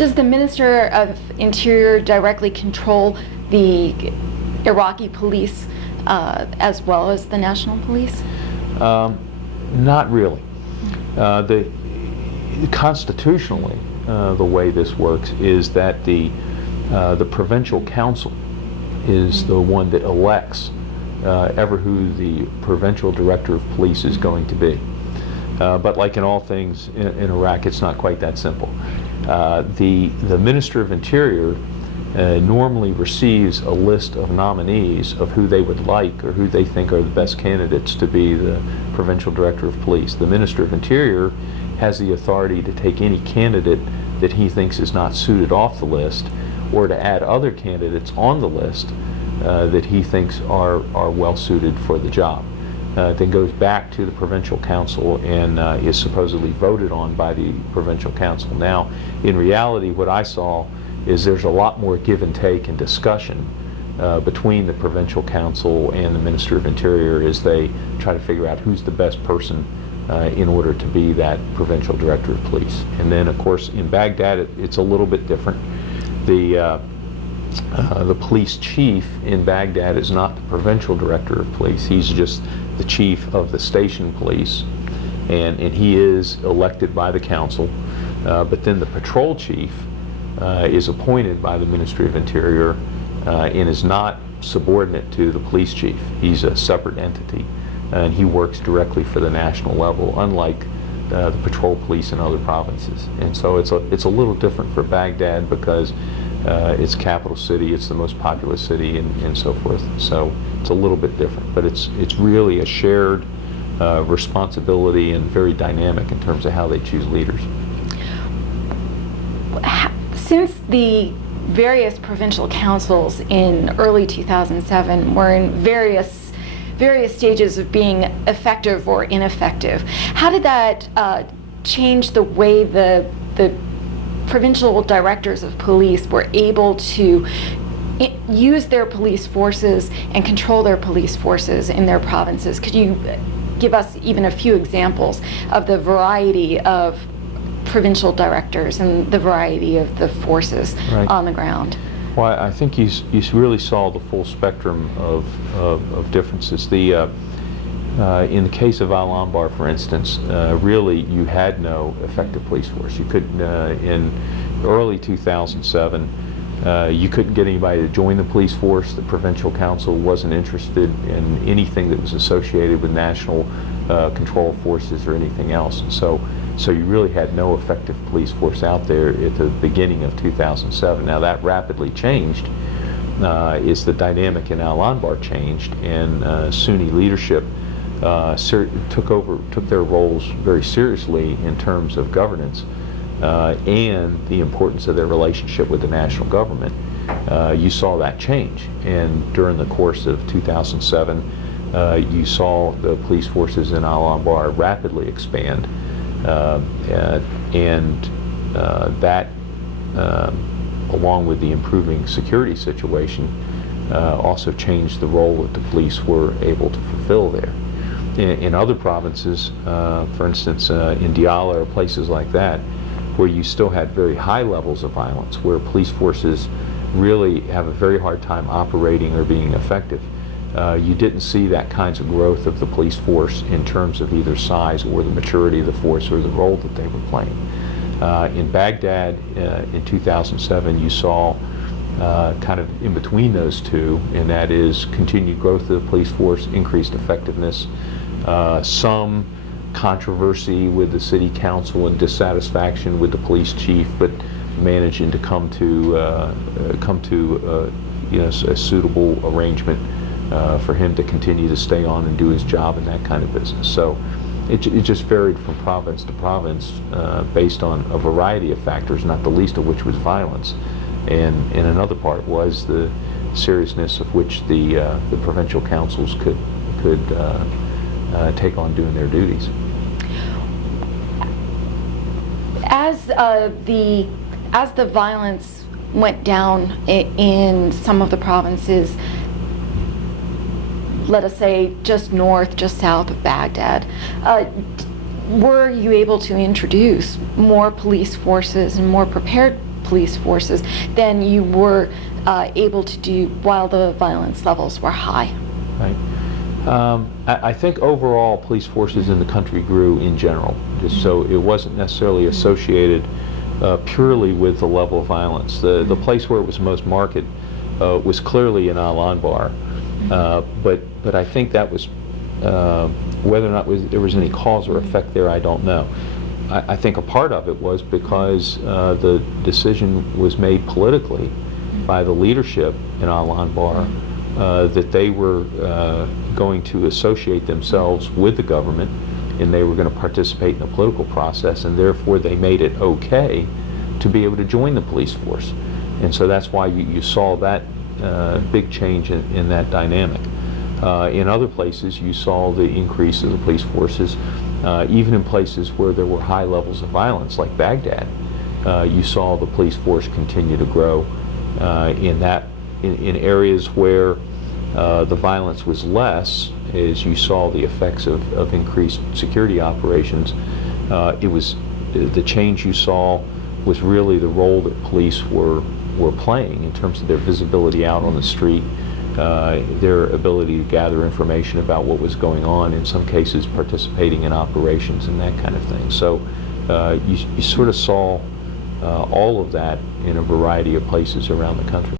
Does the Minister of Interior directly control the Iraqi police as well as the national police? Not really. Constitutionally, the way this works is that the provincial council is the one that elects ever who the provincial director of police is going to be. But like in all things in Iraq, it's not quite that simple. The Minister of Interior normally receives a list of nominees of who they would like or who they think are the best candidates to be the provincial director of police. The Minister of Interior has the authority to take any candidate that he thinks is not suited off the list, or to add other candidates on the list that he thinks are well suited for the job. Then goes back to the provincial council and is supposedly voted on by the provincial council. Now, in reality, what I saw is there's a lot more give and take and discussion between the provincial council and the Minister of Interior as they try to figure out who's the best person in order to be that provincial director of police. And then, of course, in Baghdad, it's a little bit different. The police chief in Baghdad is not the provincial director of police. He's just the chief of the station police, and he is elected by the council. But then the patrol chief is appointed by the Ministry of Interior and is not subordinate to the police chief. He's a separate entity, and he works directly for the national level, unlike the patrol police in other provinces. And so it's a little different for Baghdad because it's capital city, it's the most populous city, and so forth. So it's a little bit different, but it's really a shared responsibility and very dynamic in terms of how they choose leaders. Since the various provincial councils in early 2007 were in various stages of being effective or ineffective, how did that change the way the provincial directors of police were able to use their police forces and control their police forces in their provinces? Could you give us even a few examples of the variety of provincial directors and the variety of the forces on the ground? Well, I think you really saw the full spectrum of differences. In the case of Al-Anbar, for instance, really you had no effective police force. You couldn't, in early 2007, you couldn't get anybody to join the police force. The provincial council wasn't interested in anything that was associated with national control forces or anything else. So you really had no effective police force out there at the beginning of 2007. Now that rapidly changed as the dynamic in Al-Anbar changed, and Sunni leadership took their roles very seriously in terms of governance and the importance of their relationship with the national government. You saw that change, and during the course of 2007 you saw the police forces in Al-Anbar rapidly expand, and that along with the improving security situation also changed the role that the police were able to fulfill there. In other provinces, for instance in Diyala or places like that, where you still had very high levels of violence, where police forces really have a very hard time operating or being effective, you didn't see that kinds of growth of the police force in terms of either size or the maturity of the force or the role that they were playing. In Baghdad in 2007, you saw kind of in between those two, and that is continued growth of the police force, increased effectiveness, some controversy with the city council and dissatisfaction with the police chief, but managing to come to a suitable arrangement for him to continue to stay on and do his job in that kind of business. So it just varied from province to province based on a variety of factors, not the least of which was violence, and another part was the seriousness of which the provincial councils could take on doing their duties. As the violence went down in some of the provinces, let us say just north, just south of Baghdad, were you able to introduce more police forces and more prepared police forces than you were able to do while the violence levels were high. Right. I think overall police forces in the country grew in general, just so it wasn't necessarily associated purely with the level of violence. The place where it was most marked was clearly in Al-Anbar, but I think that was whether or not there was any cause or effect there, I don't know. I think a part of it was because the decision was made politically by the leadership in Al-Anbar that they were going to associate themselves with the government, and they were going to participate in the political process, and therefore they made it okay to be able to join the police force. And so that's why you saw that big change in that dynamic. In other places, you saw the increase of the police forces, even in places where there were high levels of violence, like Baghdad. You saw the police force continue to grow in areas where the violence was less. As you saw the effects of increased security operations, it was the change you saw was really the role that police were playing in terms of their visibility out on the street, their ability to gather information about what was going on, in some cases participating in operations and that kind of thing. So you sort of saw all of that in a variety of places around the country.